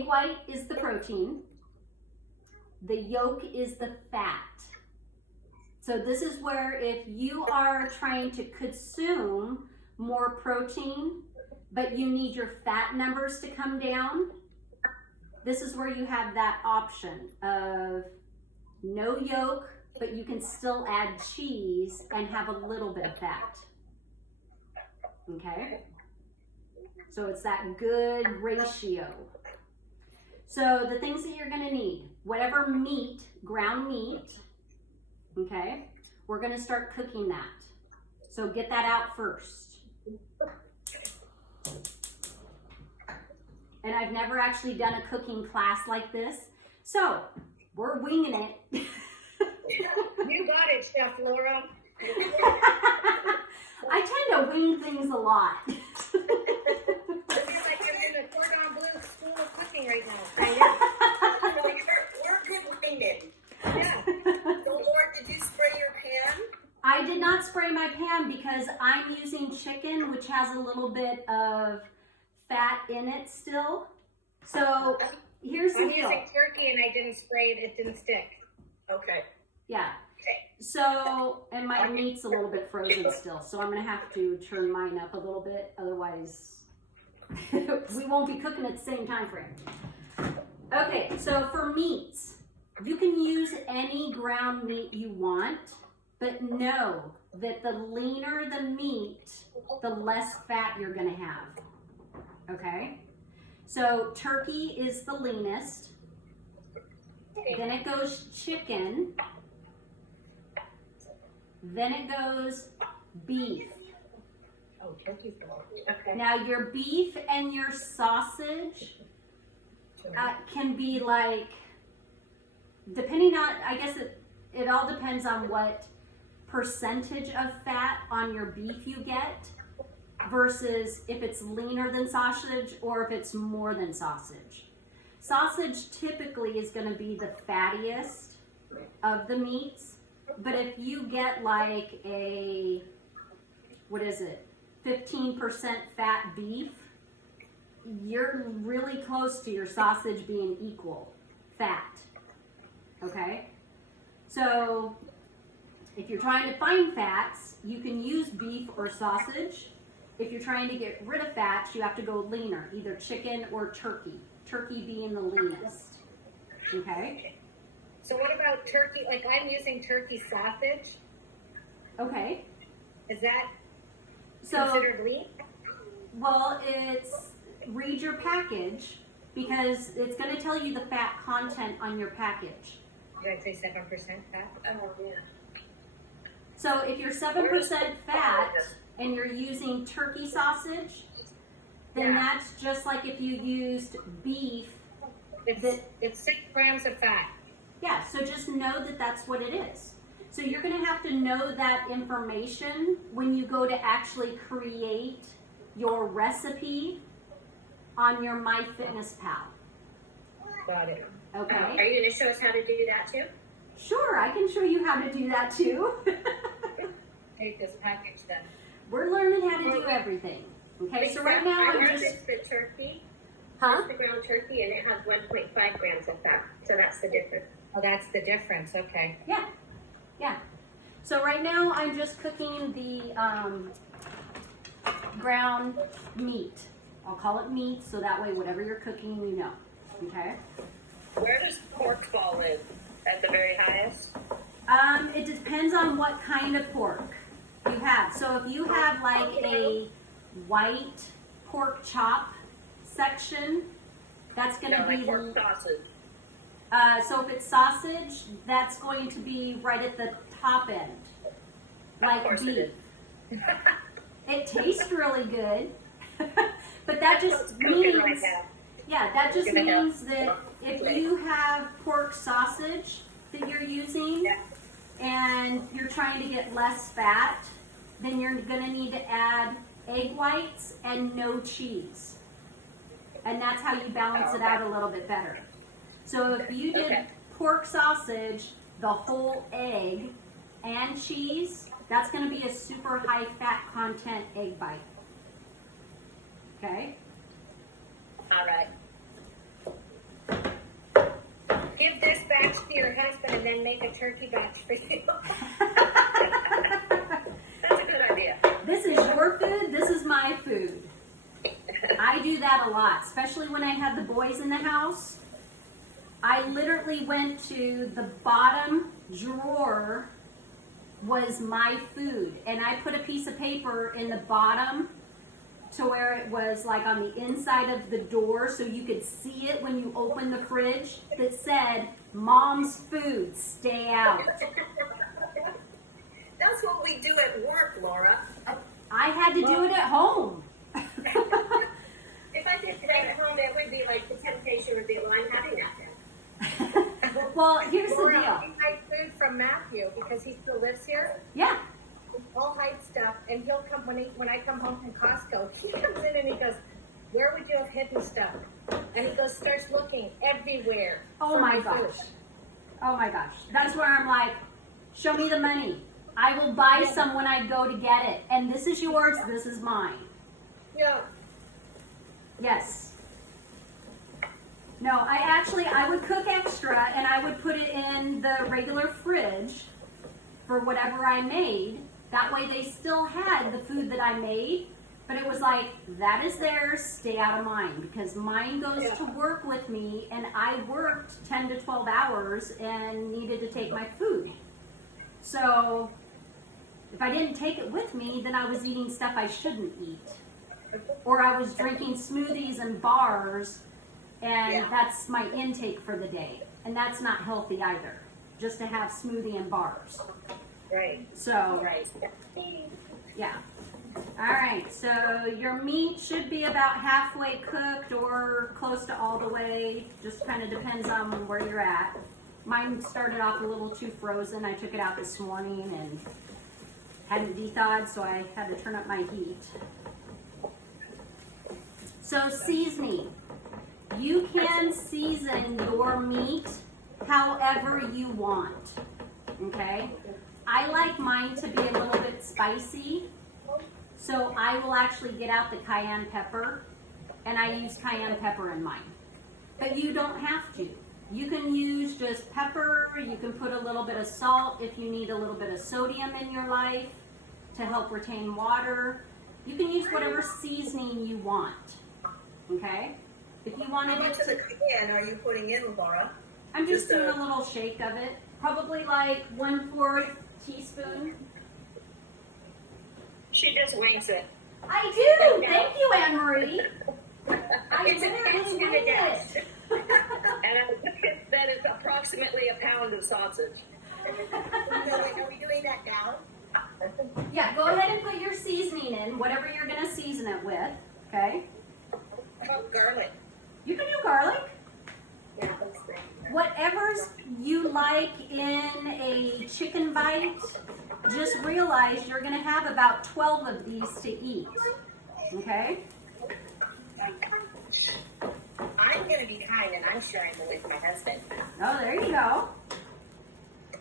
egg white is the protein. The yolk is the fat. So this is where if you are trying to consume more protein, but you need your fat numbers to come down, this is where you have that option of no yolk, but you can still add cheese and have a little bit of fat. Okay? So it's that good ratio. So the things that you're gonna need, whatever meat, ground meat, okay, we're gonna start cooking that. So get that out first. And I've never actually done a cooking class like this, so we're winging it. You got it, Chef Laura. I tend to wing things a lot. It's like you're in the cordon bleu school of cooking right now. I know. We're good winging. Yeah. So, Laura, did you spray your pan? I did not spray my pan because I'm using chicken, which has a little bit of fat in it still. So here's the I'm deal. using turkey and I didn't spray it. It didn't stick. Okay. Yeah. Okay. So, and my meat's a little bit frozen still, so I'm gonna have to turn mine up a little bit, otherwise we won't be cooking at the same time frame. Okay, so for meats, you can use any ground meat you want, but know that the leaner the meat, the less fat you're gonna have, okay? So turkey is the leanest, then it goes chicken, then it goes beef. Oh, turkey's the one. Okay. Now your beef and your sausage can be like, depending on, I guess it all depends on what percentage of fat on your beef you get versus if it's leaner than sausage or if it's more than sausage. Sausage typically is going to be the fattiest of the meats, but if you get like a, what is it, 15% fat beef, you're really close to your sausage being equal fat, okay? So if you're trying to find fats, you can use beef or sausage. If you're trying to get rid of fats, you have to go leaner, either chicken or turkey. Turkey being the leanest, okay? So what about turkey? Like I'm using turkey sausage. Okay. Is that So, considered lean? well, read your package because it's going to tell you the fat content on your package. Did I say 7% fat? Oh, yeah. So if you're 7% fat and you're using turkey sausage, then that's just like if you used beef. It's 6 grams of fat. Yeah, so just know that that's what it is. So you're going to have to know that information when you go to actually create your recipe on your MyFitnessPal. Got it. Okay? Are you going to show us how to do that too? Sure, I can show you how to do that too. Take this package then. We're learning how to do everything. Okay, so right now I'm just... It's the turkey. Huh? It's the ground turkey, and it has 1.5 grams of fat. So that's the difference. Oh, that's the difference. Okay. Yeah, yeah. So right now I'm just cooking the ground meat. I'll call it meat, so that way whatever you're cooking, you know. Okay? Where does pork fall in? At the very highest? It depends on what kind of pork you have. So if you have like a white pork chop section, that's going to be like pork sausage. so if it's sausage, that's going to be right at the top end, like Of course beef. it is. It tastes really good, but that just Cooking means, right now. yeah, that just Gonna have- means that if you have pork sausage that you're using Yeah. and you're trying to get less fat, then you're going to need to add egg whites and no cheese. And that's how you balance it out a little bit better. So if you did pork sausage, the whole egg, and cheese, that's going to be a super high fat content egg bite. Okay? All right. batch for your husband and then make a turkey batch for you. That's a good idea. This is your food. This is my food. I do that a lot, especially when I had the boys in the house. I literally went to the bottom drawer was my food, and I put a piece of paper in the bottom to where it was like on the inside of the door so you could see it when you open the fridge that said, Mom's food, stay out. That's what we do at work, Laura. I had to do it at home. If I did today at home, it would be like the temptation would be, well, I'm having that then. Well, here's the Laura, deal. I buy food from Matthew because he still lives here. Yeah. All hype stuff, and he'll come when I come home from Costco. He comes in and he goes, "Where would you have hidden stuff?" And he goes, starts looking everywhere. Oh for my food. gosh. Oh my gosh. That's where I'm like, show me the money. I will buy some when I go to get it. And this is yours, this is mine. Yeah. Yes. No, I would cook extra and I would put it in the regular fridge for whatever I made. That way they still had the food that I made, but it was like, that is theirs, stay out of mine, because mine goes to work with me, and I worked 10 to 12 hours and needed to take my food. So if I didn't take it with me, then I was eating stuff I shouldn't eat. Or I was drinking smoothies and bars, and that's my intake for the day. And that's not healthy either, just to have smoothie and bars. Right. So, Right. yeah. All right, so your meat should be about halfway cooked or close to all the way. Just kind of depends on where you're at. Mine started off a little too frozen. I took it out this morning and hadn't de-thawed, so I had to turn up my heat. So seasoning. You can season your meat however you want, okay? I like mine to be a little bit spicy, so I will actually get out the cayenne pepper, and I use cayenne pepper in mine. But you don't have to. You can use just pepper, you can put a little bit of salt if you need a little bit of sodium in your life to help retain water. You can use whatever seasoning you want, okay? If you wanted How it much of to, the cayenne are you putting in, Laura? I'm just just doing a little shake of it. Probably like 1/4 teaspoon. She just wings it. I do. Thank you, Anne Marie. I It's an literally extra wing dash. it. And I think that it's approximately a pound of sausage. Are we doing that now? Yeah, go ahead and put your seasoning in, whatever you're gonna season it with. Okay. How about garlic? You can do garlic. Yeah, that's great. Whatever's you like in a chicken bite, just realize you're gonna have about 12 of these to eat. Okay. I'm going to be kind, and I'm sharing it with my husband. Oh, there you go. I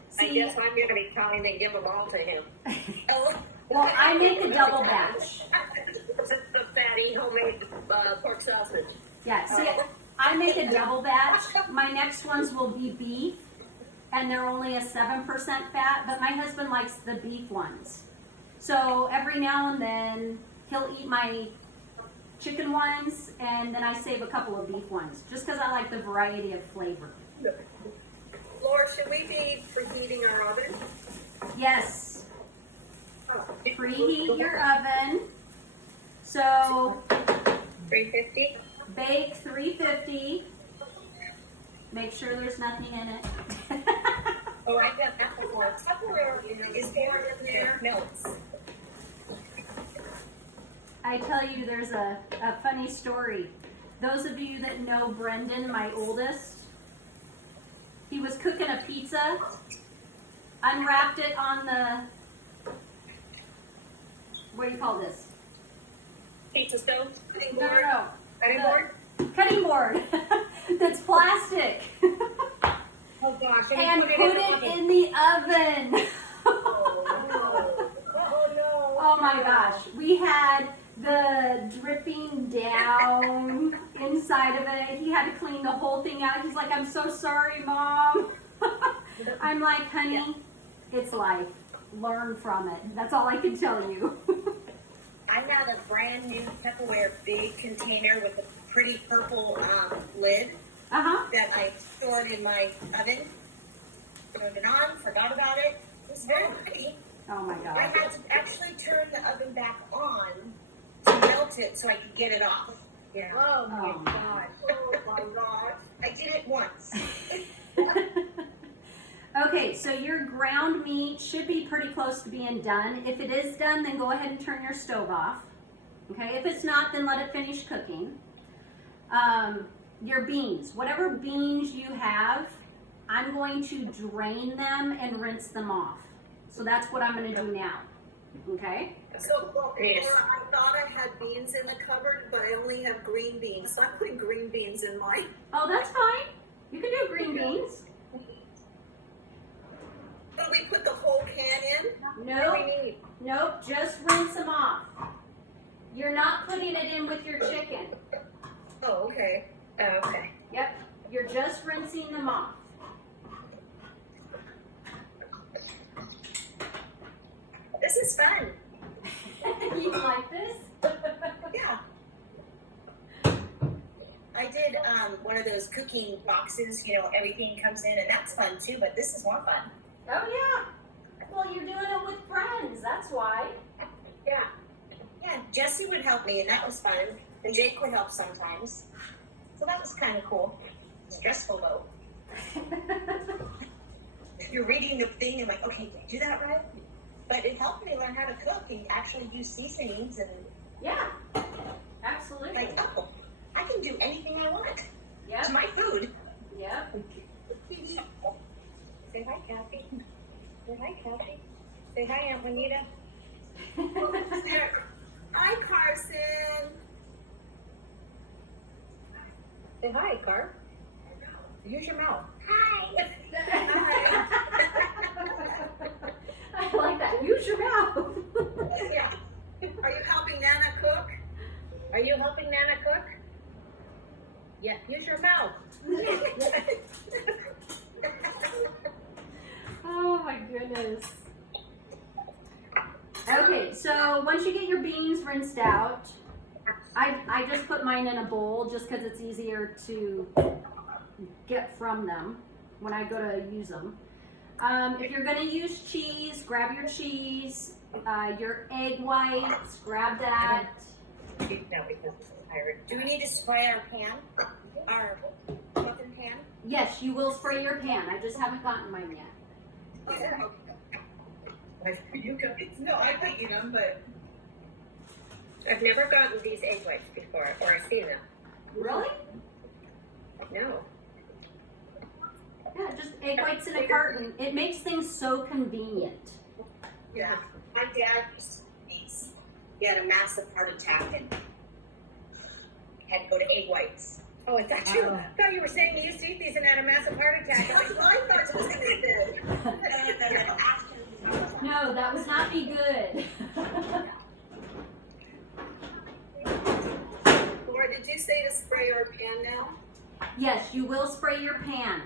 See, guess I'm going to be kind and give them all to him. Oh, well, I make a double batch. It's the fatty homemade pork sausage. Yeah, see, I make a double batch. My next ones will be beef, and they're only a 7% fat, but my husband likes the beef ones. So every now and then, he'll eat my chicken ones, and then I save a couple of beef ones, just because I like the variety of flavor. Laura, should we be preheating our oven? Yes, preheat your oven. So 350? bake 350. Make sure there's nothing in it. Oh, I got that before. Is there in there? No. I tell you, there's a funny story. Those of you that know Brendan, my oldest, he was cooking a pizza, unwrapped it on the, what do you call this? Pizza stove? No. Cutting board? Cutting board. That's plastic. Oh gosh. And you put the it oven. in the oven. Oh no. Oh my gosh. We had the dripping down inside of it. He had to clean the whole thing out. He's like, I'm so sorry, Mom. I'm like, honey, it's life. Learn from it. That's all I can tell you. I have a brand new Tupperware big container with a pretty purple lid Uh-huh. that I stored in my oven. Turned it on, forgot about it. It was very pretty. Oh my I God. had to actually turn the oven back on to melt it so I could get it off. Yeah. Oh my Oh. God. Oh my gosh. I did it once. Okay, so your ground meat should be pretty close to being done. If it is done, then go ahead and turn your stove off. Okay, if it's not, then let it finish cooking. Your beans, whatever beans you have, I'm going to drain them and rinse them off. So that's what I'm going to do now. Okay? So, well, Yes. Laura, I thought I had beans in the cupboard, but I only have green beans. So I'm putting green beans in mine. Oh, that's fine. You can do green beans. But we put the whole can in. Nope, nope, just rinse them off. You're not putting it in with your chicken. Oh, okay. Oh, okay. Yep, you're just rinsing them off. This is fun. You like this? Yeah. I did one of those cooking boxes, you know, everything comes in, and that's fun too, but this is more fun. Oh yeah. Well, you're doing it with friends, that's why. Yeah. Yeah, Jesse would help me, and that was fun. And Jake would help sometimes. So that was kind of cool. Stressful though. You're reading the thing and like, okay, did I do that right? But it helped me learn how to cook and actually use seasonings and Yeah, absolutely. like, oh, I can do anything I want. It's Yep, my food. yep. Say hi, Kathy. Say hi, Kathy. Say hi, Aunt Juanita. Hi, Carson. Say hi, Car. Use your mouth. Hi. I like that. Use your mouth. Yeah. Are you helping Nana cook? Are you helping Nana cook? Yeah, use your mouth. Oh my goodness. Okay, so once you get your beans rinsed out, I just put mine in a bowl just because it's easier to get from them when I go to use them. If you're going to use cheese, grab your cheese, your egg whites, grab that. No, because it's pirate. Do we need to spray our pan? Our muffin pan? Yes, you will spray your pan. I just haven't gotten mine yet. You guys? No, I've eaten them, but I've never gotten these egg whites before, or I've seen them. Really? No. Yeah, just egg whites in a carton. It makes things so convenient. Yeah. My dad used to eat these. He had a massive heart attack and had to go to egg whites. Oh, I thought you were saying you used to eat these and had a massive heart attack. I'm like, well, I thought you did. No, that would not be good. Laura, did you say to spray our pan now? Yes, you will spray your pan.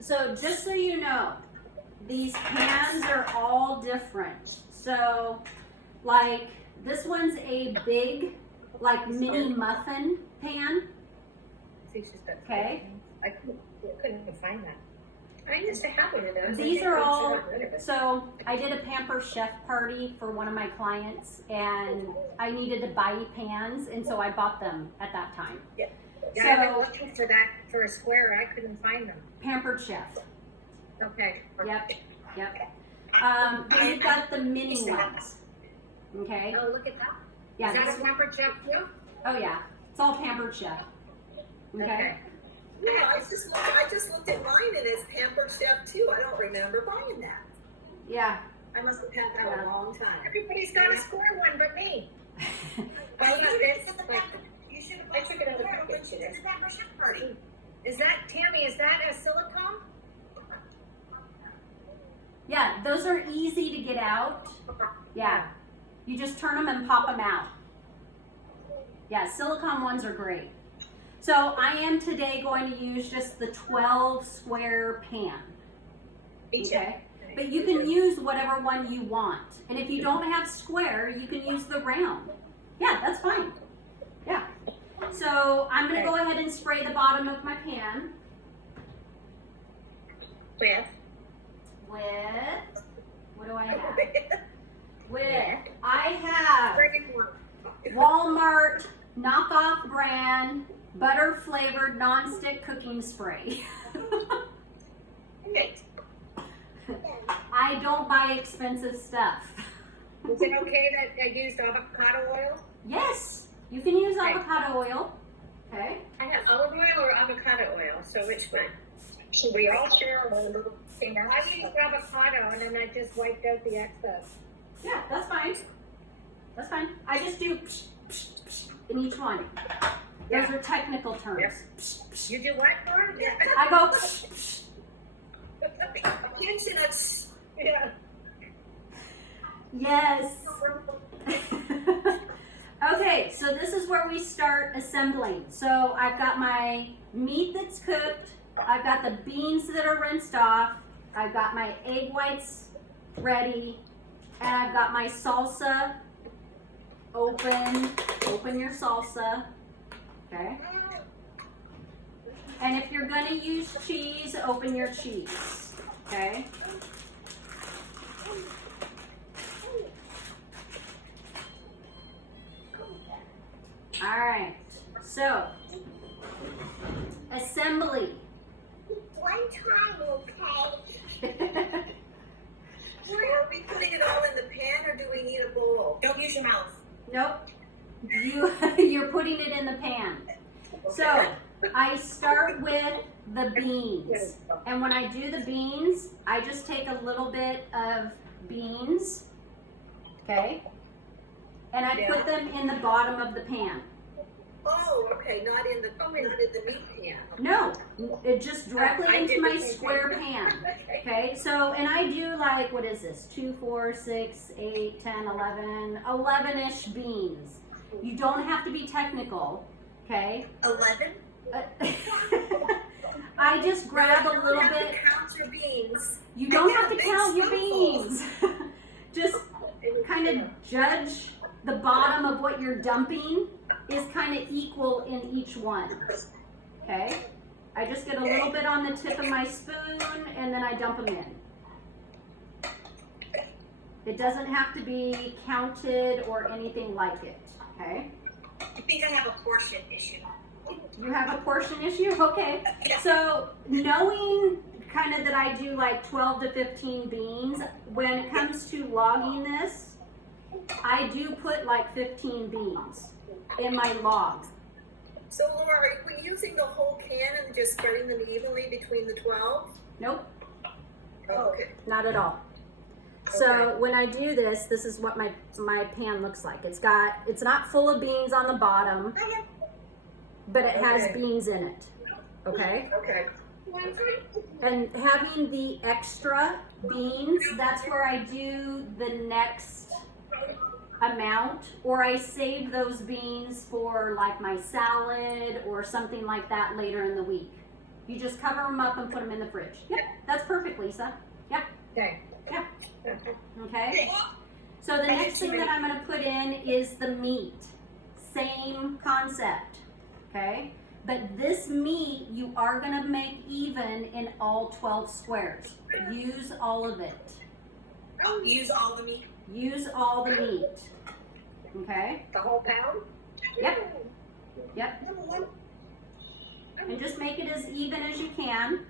So just so you know, these pans are all different. So like this one's a big, like mini muffin pan. See, she's got Okay. I couldn't find that. I used to have one of those. These are all, so I did a pamper chef party for one of my clients and I needed to buy pans and so I bought them at that time. Yeah, I've been So looking for that for a square. I couldn't find them. pampered chef. Okay. Yep, yep. Then you've got the mini ones. Okay? Oh, look at that. Yeah. Is that this- a pepper chip too? Oh yeah. It's all pampered chef. Okay? Yeah, I just looked at mine and it's Pampered Chef too. I don't remember buying that. Yeah. I must have had that a long time. Everybody's got a square one but me. Well, Look at this. you should have I took it out of the when package you did the pepper chef party. Is that, Tammy, is that a silicone? Yeah, those are easy to get out. Yeah. You just turn them and pop them out. Yeah, silicone ones are great. So I am today going to use just the 12 square pan. Okay? But you can use whatever one you want. And if you don't have square, you can use the round. Yeah, that's fine. Yeah. So I'm going to go ahead and spray the bottom of my pan With? what do I have? I have Walmart knockoff brand butter flavored nonstick cooking spray. Great. I don't buy expensive stuff. Is it okay that I used avocado oil? Yes, you can use avocado oil. Okay. I have olive oil or avocado oil, so which one? Should we all share a little thing? I used avocado and then I just wiped out the excess. Yeah, that's fine. That's fine. I just do psh, psh, psh in each one. Those are technical terms. Psh, psh. You do what, Lauren? Yeah. I go psh, psh. Attention, it's Yeah. Yes. Okay, so this is where we start assembling. So I've got my meat that's cooked. I've got the beans that are rinsed off. I've got my egg whites ready. And I've got my salsa. Open your salsa. Okay. And if you're gonna use cheese, open your cheese. Okay. All right. So, assembly. One time, okay? Are we putting it all in the pan or do we need a bowl? Don't use your mouth. Nope. You're putting it in the pan. So I start with the beans. And when I do the beans, I just take a little bit of beans, okay? And I put them in the bottom of the pan. Oh, okay, not in the meat pan. No, it just directly into my square pan. Okay, so, and I do like, what is this? 2, 4, 6, 8, 10, 11, 11-ish beans. You don't have to be technical, okay? 11? I just grab a little bit. Count your beans. You don't have to count your beans. Just kind of judge the bottom of what you're dumping is kind of equal in each one. Okay? I just get a little bit on the tip of my spoon and then I dump them in. It doesn't have to be counted or anything like it. Okay? I think I have a portion issue. You have a portion issue? Okay. So knowing kind of that I do like 12 to 15 beans, when it comes to logging this, I do put like 15 beans in my log. So Laura, are we using the whole can and just spreading them evenly between the 12? Nope, Oh, okay. not at all. So when I do this, this is what my pan looks like. It's not full of beans on the bottom, but it has beans in it. Okay? Okay. And having the extra beans, that's where I do the next amount, or I save those beans for like my salad or something like that later in the week. You just cover them up and put them in the fridge. Yep, that's perfect, Lisa. Yep. Okay. Yeah. Okay. So the next thing that I'm going to put in is the meat. Same concept. Okay. But this meat you are going to make even in all 12 squares. Use all of it. Use all the meat. Use all the meat. Okay. The whole pound? Yep. Yep. And just make it as even as you can.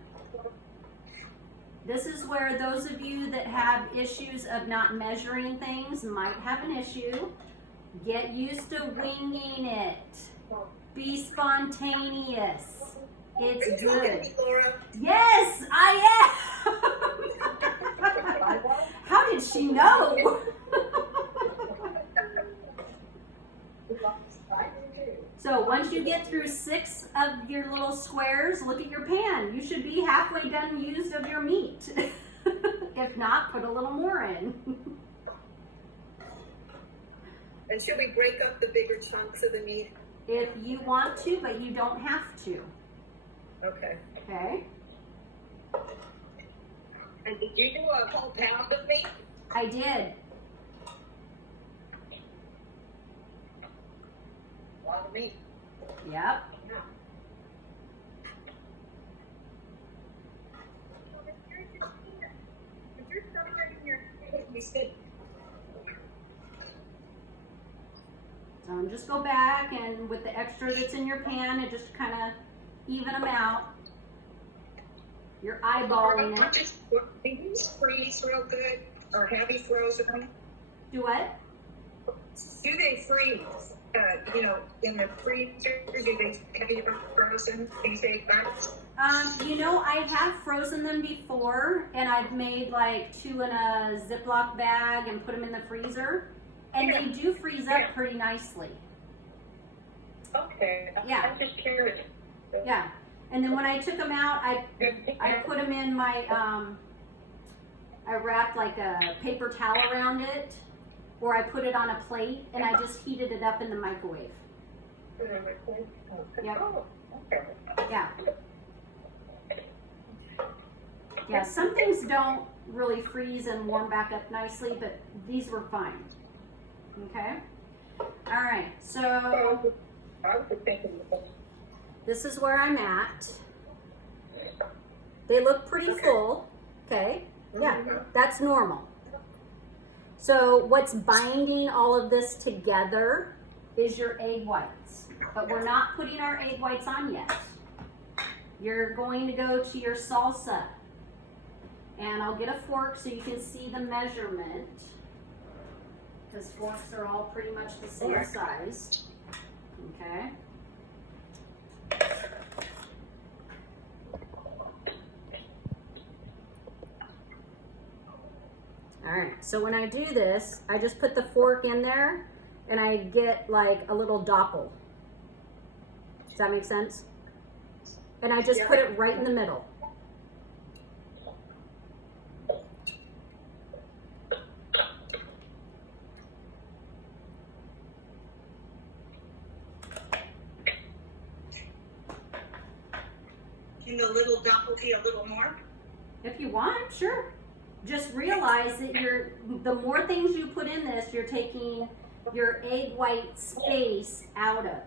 This is where those of you that have issues of not measuring things might have an issue. Get used to winging it. Be spontaneous. It's good. Laura. Yes, I am. How did she know? So once you get through 6 of your little squares, look at your pan. You should be halfway done used of your meat. If not, put a little more in. And should we break up the bigger chunks of the meat? if you want to, but you don't have to. Okay. Okay? And did you do a whole pound of meat? I did. A lot of meat. Yep. So just go back and with the extra that's in your pan and just kind of even them out. You're eyeballing it. Do these freeze real good or heavy frozen? Do what? Do they freeze? In the freezer, do they heavy frozen? These egg bites? I have frozen them before, and I've made like 2 in a Ziploc bag and put them in the freezer, and they do freeze up pretty nicely. Okay. Yeah. I'm just curious. Yeah. And then when I took them out, I put them in my, I wrapped like a paper towel around it, or I put it on a plate, and I just heated it up in the microwave. Yep. Yeah. Yeah, some things don't really freeze and warm back up nicely, but these were fine. Okay? All right, so this is where I'm at. They look pretty full, okay? Yeah, that's normal. So what's binding all of this together is your egg whites, but we're not putting our egg whites on yet. You're going to go to your salsa, and I'll get a fork so you can see the measurement, because forks are all pretty much the same size. Okay. All right, so when I do this, I just put the fork in there and I get like a little doppel. Does that make sense? And I just put it right in the middle. Can the little doppel be a little more? If you want, sure. Just realize that the more things you put in this, you're taking your egg white space out of.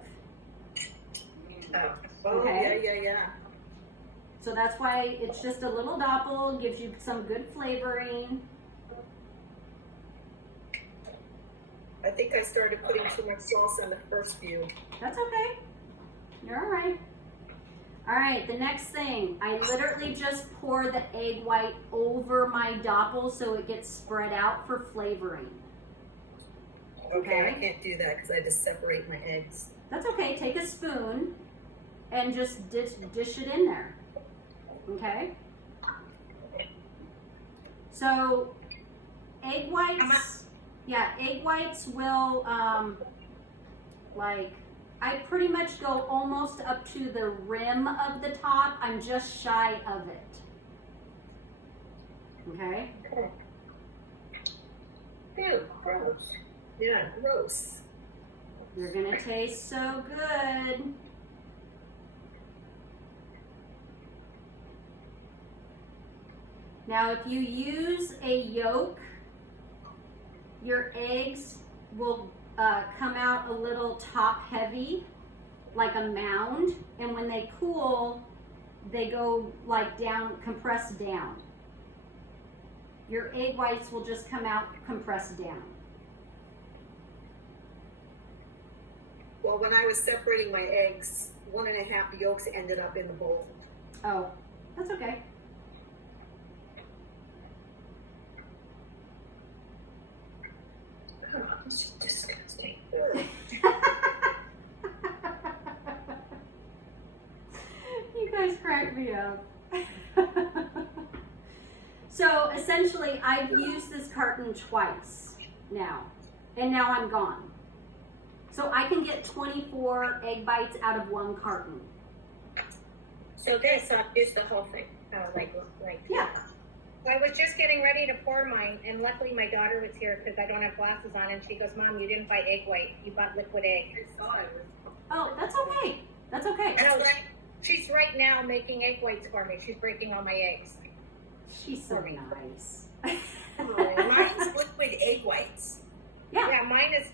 Oh, Okay. yeah. So that's why it's just a little doppel, gives you some good flavoring. I think I started putting too much sauce on the first few. That's okay. You're all right. All right, the next thing, I literally just pour the egg white over my doppel so it gets spread out for flavoring. Okay, I can't do that because I just separate my eggs. That's okay. Take a spoon and just dish it in there. Okay? So, egg whites, egg whites will, I pretty much go almost up to the rim of the top. I'm just shy of it. Okay? Ew, gross. Yeah, gross. You're gonna taste so good. Now, if you use a yolk, your eggs will come out a little top heavy, like a mound, and when they cool, they go like down, compressed down. Your egg whites will just come out compressed down. Well, when I was separating my eggs, 1.5 yolks ended up in the bowl. Oh, that's okay. Oh, this is disgusting. You guys crack me up. So essentially, I've used this carton twice now, and now I'm gone. So I can get 24 egg bites out of one carton. So this is the whole thing, like Yeah. I was just getting ready to pour mine, and luckily my daughter was here because I don't have glasses on, and she goes, "Mom, you didn't buy egg white. You bought liquid egg." Oh, that's okay. That's okay. I know, like, she's right now making egg whites for me. She's breaking all my eggs. She's so nice. Mine's liquid egg whites. Yeah, mine is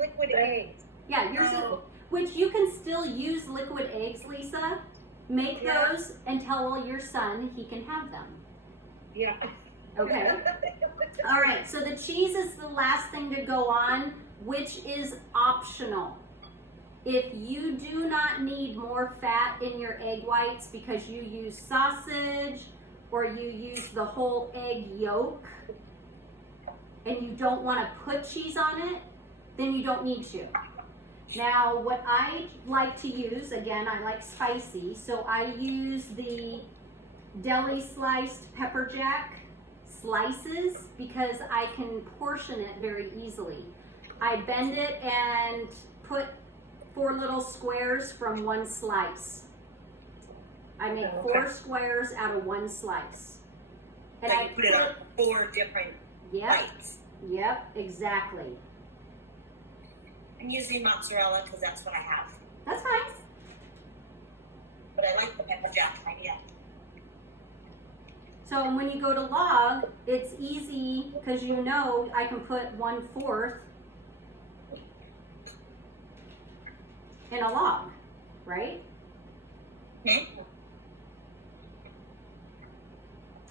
liquid eggs. Yeah, yours is, which you can still use liquid eggs, Lisa. Make those and tell your son he can have them. Yeah. Okay. All right, so the cheese is the last thing to go on, which is optional. If you do not need more fat in your egg whites because you use sausage or you use the whole egg yolk and you don't want to put cheese on it, then you don't need to. Now, what I like to use, again, I like spicy, so I use the deli sliced pepper jack slices because I can portion it very easily. I bend it and put 4 little squares from 1 slice. I make 4 squares out of 1 slice. And I put it on 4 different bites. Yep, exactly. I'm using mozzarella because that's what I have. That's fine. But I like the pepper jack idea. So when you go to log, it's easy because you know I can put 1/4 in a log, right? Okay.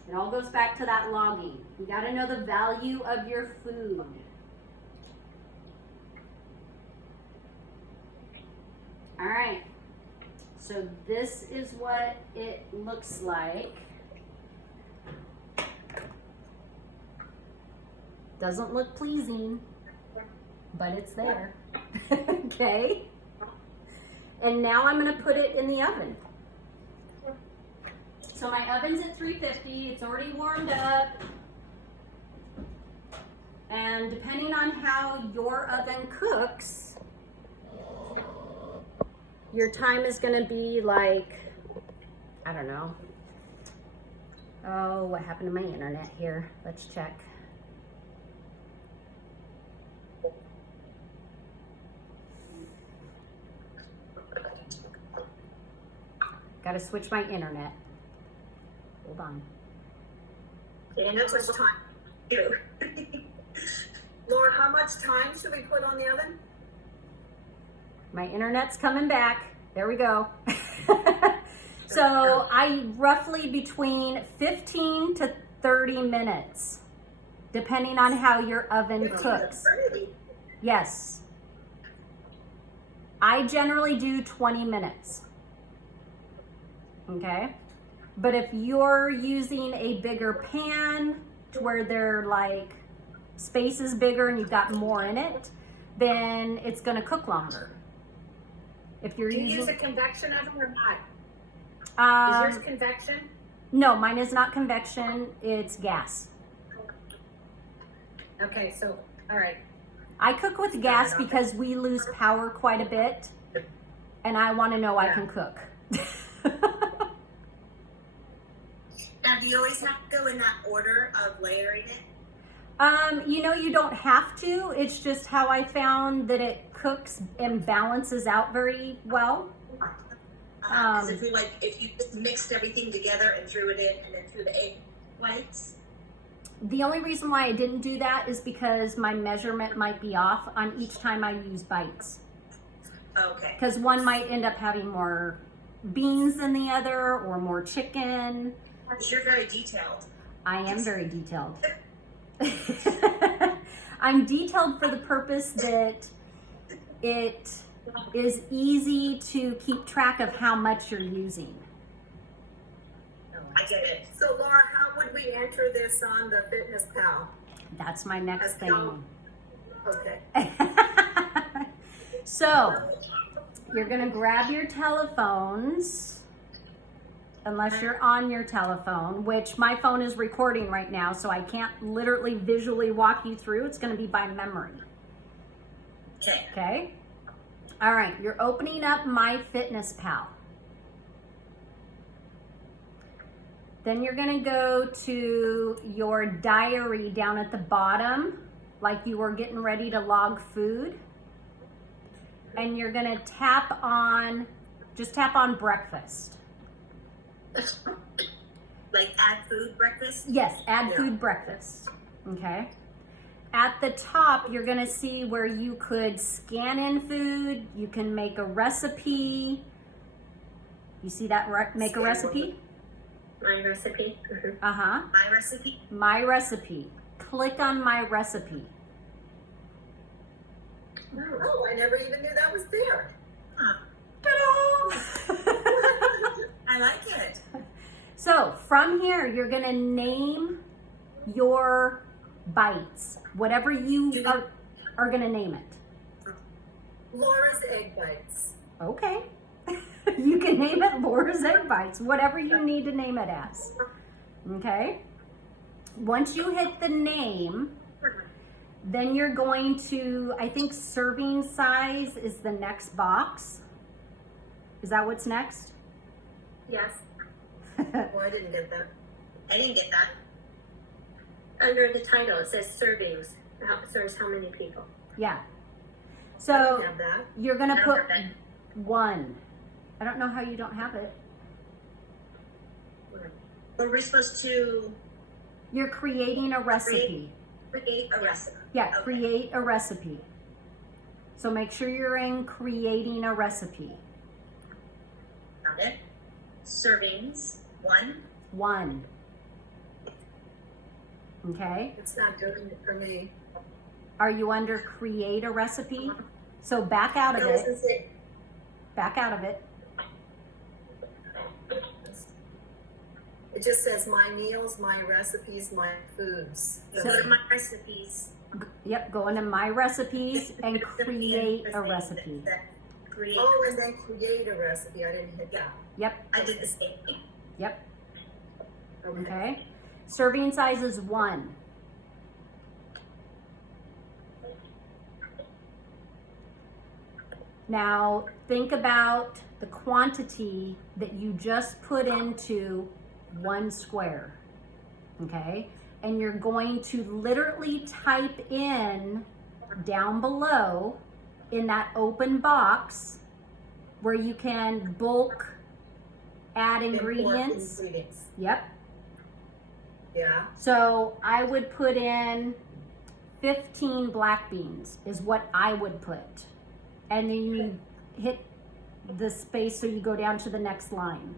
It all goes back to that logging. You got to know the value of your food. All right. So this is what it looks like. Doesn't look pleasing, but it's there. Okay. And now I'm going to put it in the oven. So my oven's at 350. It's already warmed up. And depending on how your oven cooks, your time is going to be like, I don't know. Oh, what happened to my internet here? Let's check. Got to switch my internet. Hold on. And how much time? Laura, how much time should we put on the oven? My internet's coming back. There we go. So I roughly between 15 to 30 minutes, depending on how your oven cooks. Yes. I generally do 20 minutes. Okay. But if you're using a bigger pan to where they're like space is bigger and you've got more in it, then it's going to cook longer. If you're Do you using use a convection oven or not? Is yours convection? No, mine is not convection, it's gas. Okay, so, all right. I cook with gas because we lose power quite a bit and I want to know I can cook. Now, do you always have to go in that order of layering it? You know, you don't have to. It's just how I found that it cooks and balances out very well. Because if you just mixed everything together and threw it in and then threw the egg whites. The only reason why I didn't do that is because my measurement might be off on each time I use bites. Okay. Because one might end up having more beans than the other or more chicken. You're very detailed. I am very detailed. I'm detailed for the purpose that it is easy to keep track of how much you're using. I get it. So Laura, how would we enter this on the Fitness Pal? That's my next thing. Okay. So, you're going to grab your telephones, unless you're on your telephone, which my phone is recording right now, so I can't literally visually walk you through. It's going to be by memory. Okay. Okay? All right, you're opening up My Fitness Pal. Then you're gonna go to your diary down at the bottom, like you were getting ready to log food. And you're gonna just tap on breakfast. Like add food breakfast? Yes, add Yeah. food breakfast, okay? At the top, you're gonna see where you could scan in food, you can make a recipe. You see that, make a Scan recipe? My recipe. Uh-huh, My recipe? my recipe. Click on my recipe. Oh, I never even knew that was there. Huh. I like it. So from here, you're gonna name your bites, whatever you are gonna name it. Laura's egg bites. Okay. You can name it Laura's Egg Bites, whatever you need to name it as. Okay. Once you hit the name, then you're going to, I think serving size is the next box. Is that what's next? Yes. Oh, I didn't get that. I didn't get that. Under the title, it says servings. Serves how many people? Yeah. I So don't have that. you're gonna I don't put have that. 1. I don't know how you don't have it. But we're supposed to You're creating a recipe. create a recipe. Yeah, Okay. create a recipe. So make sure you're in creating a recipe. Got it. Servings, 1. 1. Okay. It's not doing it for me. Are you under create a recipe? So back out of No, it. it's it. Back out of it. It just says my meals, my recipes, my foods. So go to my recipes. Yep, go into my recipes and create a recipe. Create. Oh, and then create a recipe. I didn't hit that. Yep, I did the same thing. yep, Okay. okay. Serving size is 1. Now think about the quantity that you just put into 1 square, okay? And you're going to literally type in down below in that open box where you can bulk add Import ingredients. ingredients. Yep. Yeah. So I would put in 15 black beans is what I would put. And then you hit the space so you go down to the next line.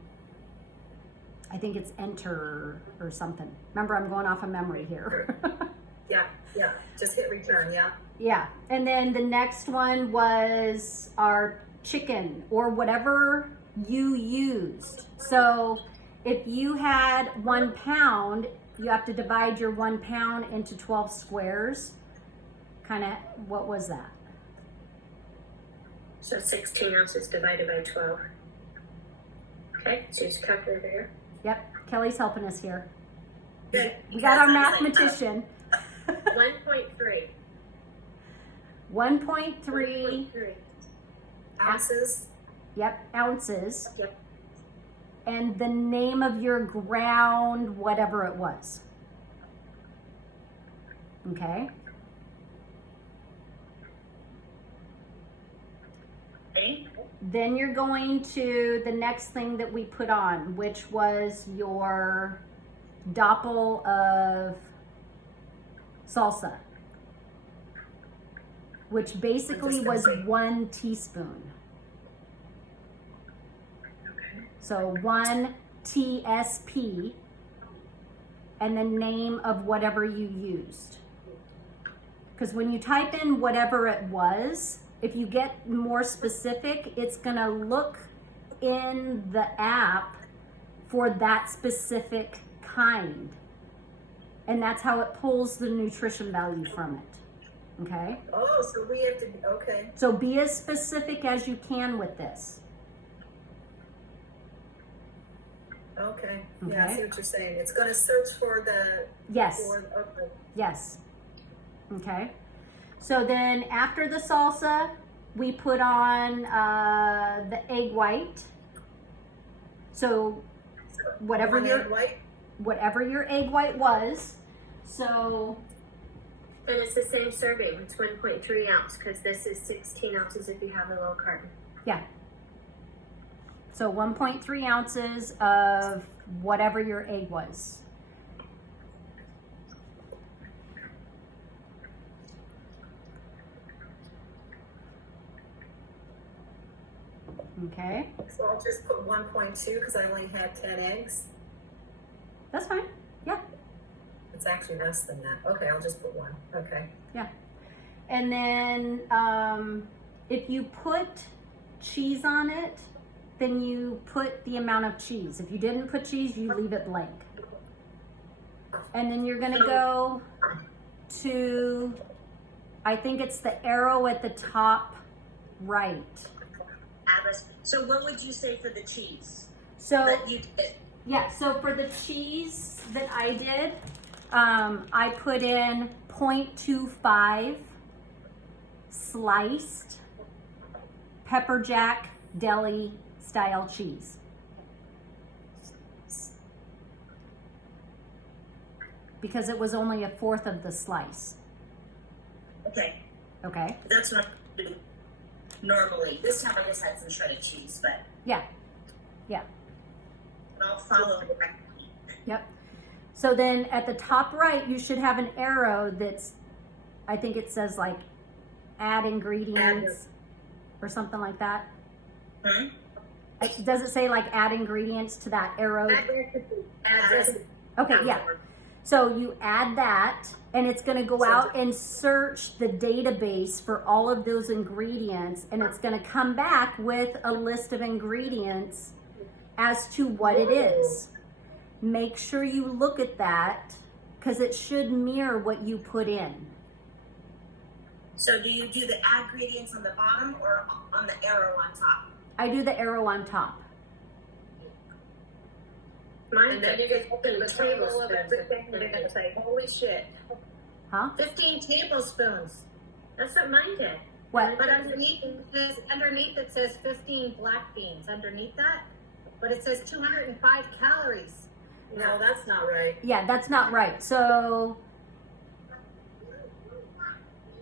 I think it's enter or something. Remember, I'm going off of memory here. Yeah. Yeah. Just hit return. Yeah. Yeah, and then the next one was our chicken or whatever you used. So if you had 1 pound, you have to divide your 1 pound into 12 squares. Kind of, what was that? So 16 ounces divided by 12. Okay, so use a calculator here. Yep, Kelly's helping us here. Good. We got our Because I was like, mathematician. 1.3. 1.3, Ounces. yep, ounces. Yep. And the name of your ground, whatever it was. Okay. Okay. Then you're going to the next thing that we put on, which was your doppel of salsa, which basically was 1 teaspoon. So 1 TSP and the name of whatever you used. Because when you type in whatever it was, if you get more specific, it's gonna look in the app for that specific kind. And that's how it pulls the nutrition value from it, okay? Oh, so we have to. Okay. So be as specific as you can with this. Okay. Yeah, I Okay. see what you're saying. It's going to search for the. Yes. Okay. Yes. Okay. So then after the salsa, we put on the egg white. So whatever One your egg white. whatever your egg white was. So And it's the same serving. It's 1.3 ounce because this is 16 ounces if you have a little carton. yeah. So 1.3 ounces of whatever your egg was. Okay, So I'll just put 1.2 because I only had 10 eggs. that's fine. Yeah. It's actually less than that. Okay, I'll just put 1. Okay. And then if you put cheese on it, then you put the amount of cheese. If you didn't put cheese, you leave it blank. And then you're gonna go to, I think it's the arrow at the top right. Alice, so what would you say for the cheese? So That you did. yeah, so for the cheese that I did, I put in 0.25 sliced pepper jack deli style cheese. Because it was only a fourth of the slice. Okay, Okay? that's what I do normally. This time I just had some shredded cheese, but Yeah. Yeah. I'll follow the recipe. Yep. So then at the top right, you should have an arrow that's, I think it says like add ingredients or something like that. Hmm? Does it say like add ingredients to that arrow? Add recipe. Okay, yeah. So you add that and it's going to go out and search the database for all of those ingredients, and it's going to come back with a list of ingredients as to what it is. Make sure you look at that because it should mirror what you put in. So do you do the add ingredients on the bottom or on the arrow on top? I do the arrow on top. And then you just open the table of everything and they're going to say, holy shit. Huh? 15 tablespoons. That's what mine did. What? But underneath it says 15 black beans underneath that. But it says 205 calories. No, that's not right. Yeah, that's not right. So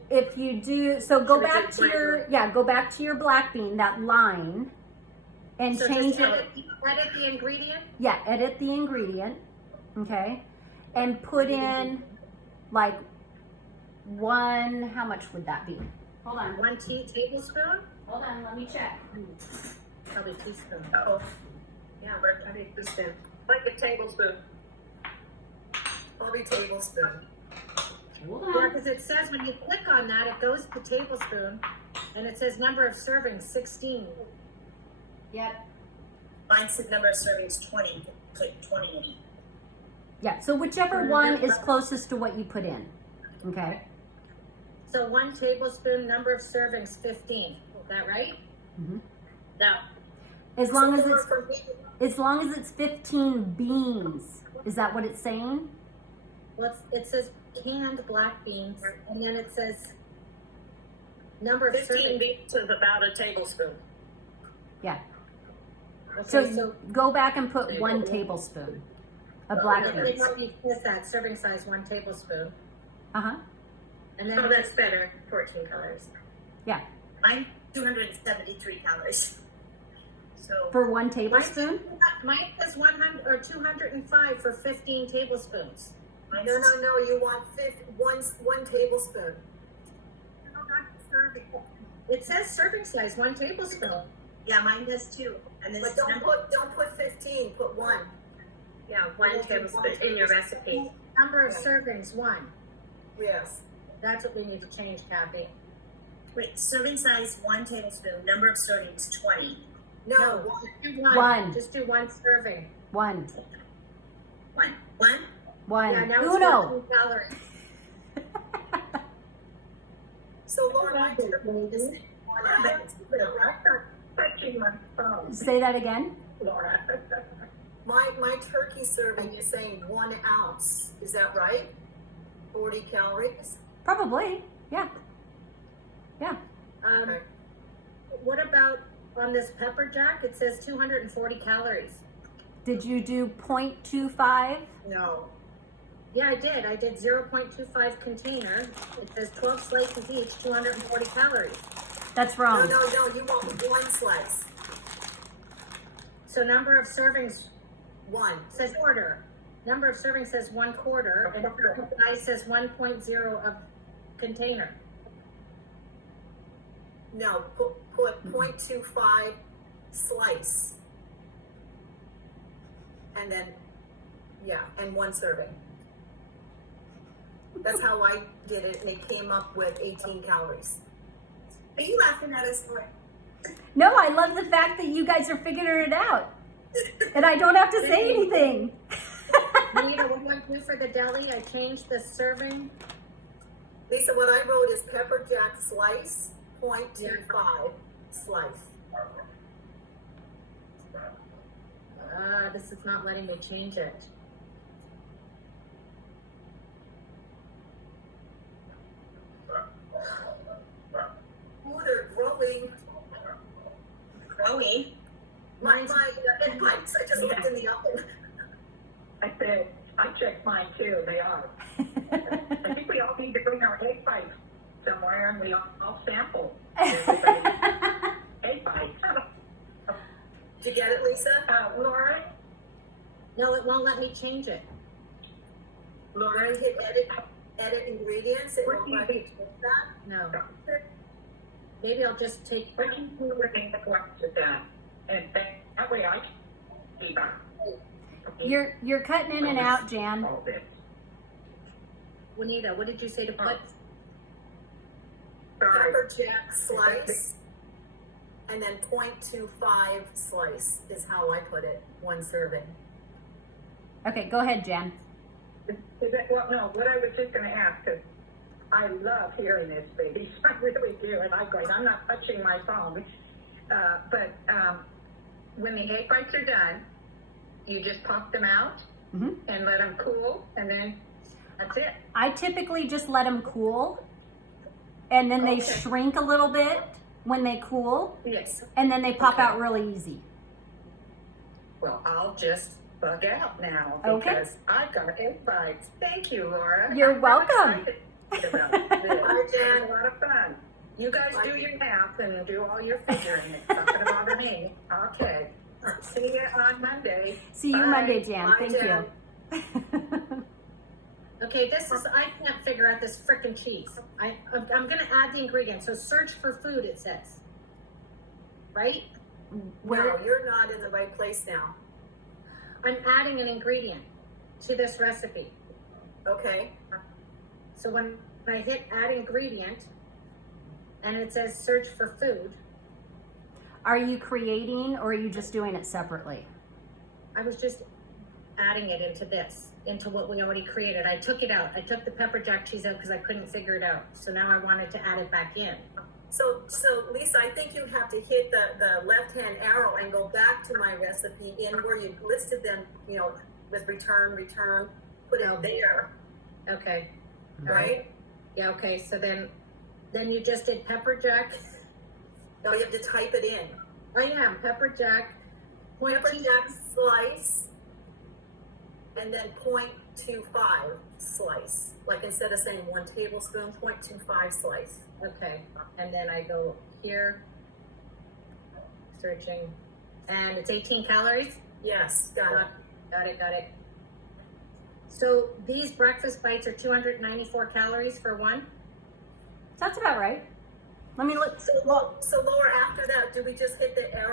if you do, so go back to your black bean, that line, and So change just it. edit the ingredient. Yeah, edit the ingredient, okay, and put in like one. How much would that be? Hold on. 1 tablespoon. Hold on. Let me check. Probably teaspoon. Uh-oh. Yeah. I think teaspoon. Like a tablespoon. Probably tablespoon. Hold Yeah, on. because it says when you click on that, it goes to tablespoon, and it says number of servings 16. Yep. Mine said number of servings 20. Click 20 in. Yeah. So whichever one is closest to what you put in. Okay. So 1 tablespoon, number of servings 15. Is that right? Mhm. No. As long as it's 15 beans. Is that what it's saying? Well, it says canned black beans, and then it says number of 15 servings. beans is about a tablespoon. Yeah. Okay, So go back and put 1 tablespoon of black it beans. already says that serving size 1 tablespoon, Uh-huh. and then Oh, that's better. 14 calories. Yeah. Mine 273 calories. So For 1 tablespoon? mine says 100 or 205 for 15 tablespoons. mine No, says- no, no. You want 1 tablespoon. It says serving size 1 tablespoon. Yeah, mine does too. And this But don't put 15. Put 1. Yeah, 1 tablespoon in your recipe. Number of servings 1. Yes. That's what we need to change, Kathy. Wait, serving size 1 tablespoon. Number of servings 20. No. Just do 1. 1. Just do 1 serving. 1. 1. 1? 1. Yeah, now it's Uno. 14 calories. So Lauren, my turkey is 1 ounce. Touching my phone, Say that again. Laura. My turkey serving is saying 1 ounce. Is that right? 40 calories. Probably. Yeah. Yeah. Okay. What about on this pepper jack? It says 240 calories. Did you do 0.25 No. Yeah, I did. I did 0.25 container. It says 12 slices each, 240 calories. That's No, wrong. no, you want one slice. So number of servings One. says quarter. Number of servings says 1/4, and size says 1.0 of container. No, put 0.25 slice. And then, yeah, and one serving. That's how I did it, and it came up with 18 calories. Are you laughing at us for? No, I love the fact that you guys are figuring it out. And I don't have to say anything. Anita, what do I do for the deli? I changed the serving. Lisa, what I wrote is pepper jack slice, 0.25 slice. This is not letting me change it. Oh, they're growing. Chloe. My invites, I just looked in the oven. I said, I checked mine too, they are. I think we all need to bring our egg bites somewhere and we all sample. Egg bites. Did you get it, Lisa? Laura? No, it won't let me change it. When Laura? I hit edit ingredients, it will let me change that. No. Maybe I'll just take. What can you do with the points of that? And that way I can see that. You're cutting in and out, Jan. All this. Juanita, what did you say to put? Sorry. Pepper jack slice, and then 0.25 slice is how I put it, one serving. Okay, go ahead, Jan. Well, no, what I was just going to ask, because I love hearing this, baby. I really do, and I'm not touching my phone. But when the egg bites are done, you just pop them out and let them cool, and then that's it. I typically just let them cool, and then they Okay. shrink a little bit when they cool, Yes. and then they pop Okay. out really easy. Well, I'll just bug out now Okay. because I've got egg bites. Thank you, Laura. You're I'm welcome. excited about this. Bye, Jan. It's a lot of fun. You guys do your math and do all your figuring. It's not going to bother me. Okay. See you on Monday. See you Bye. Monday, Jan. Bye, Thank Jan. you. Okay, I can't figure out this frickin' cheese. I'm gonna add the ingredients. So search for food, it says. Right? No, you're not in the right place now. I'm adding an ingredient to this recipe. Okay, So when I hit add ingredient, and it says search for food, Are you creating or are you just doing it separately? I was just adding it into this, into what we already created. I took it out. I took the pepper jack cheese out because I couldn't figure it out. So now I wanted to add it back in. so Lisa, I think you have to hit the left-hand arrow and go back to my recipe in where you listed them, with return, put it there, Okay. right? Yeah, okay. So then you just did pepper jack. No, you have to type it in. Oh yeah, pepper jack. Pepper jack slice, and then 0.25 slice. Like instead of saying 1 tablespoon, 0.25 slice. Okay. And then I go here, searching, and it's 18 calories. Yes, got it. Got it. So these breakfast bites are 294 calories for one. That's about right. Let me look. So Laura, after that, do we just hit the arrow?